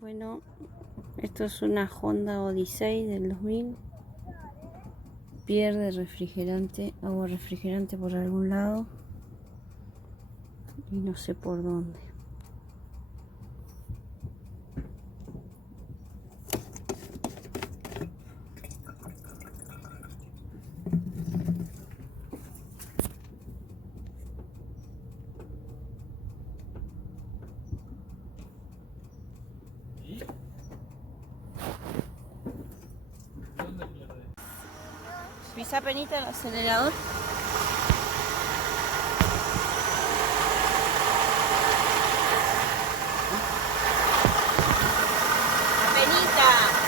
Bueno, esto es una Honda Odyssey del 2000. Pierde refrigerante, agua refrigerante por algún lado y no sé por dónde. Pisa penita el acelerador. Penita.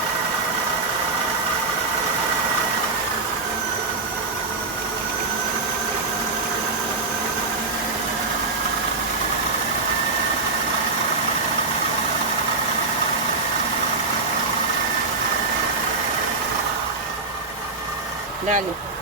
Dale.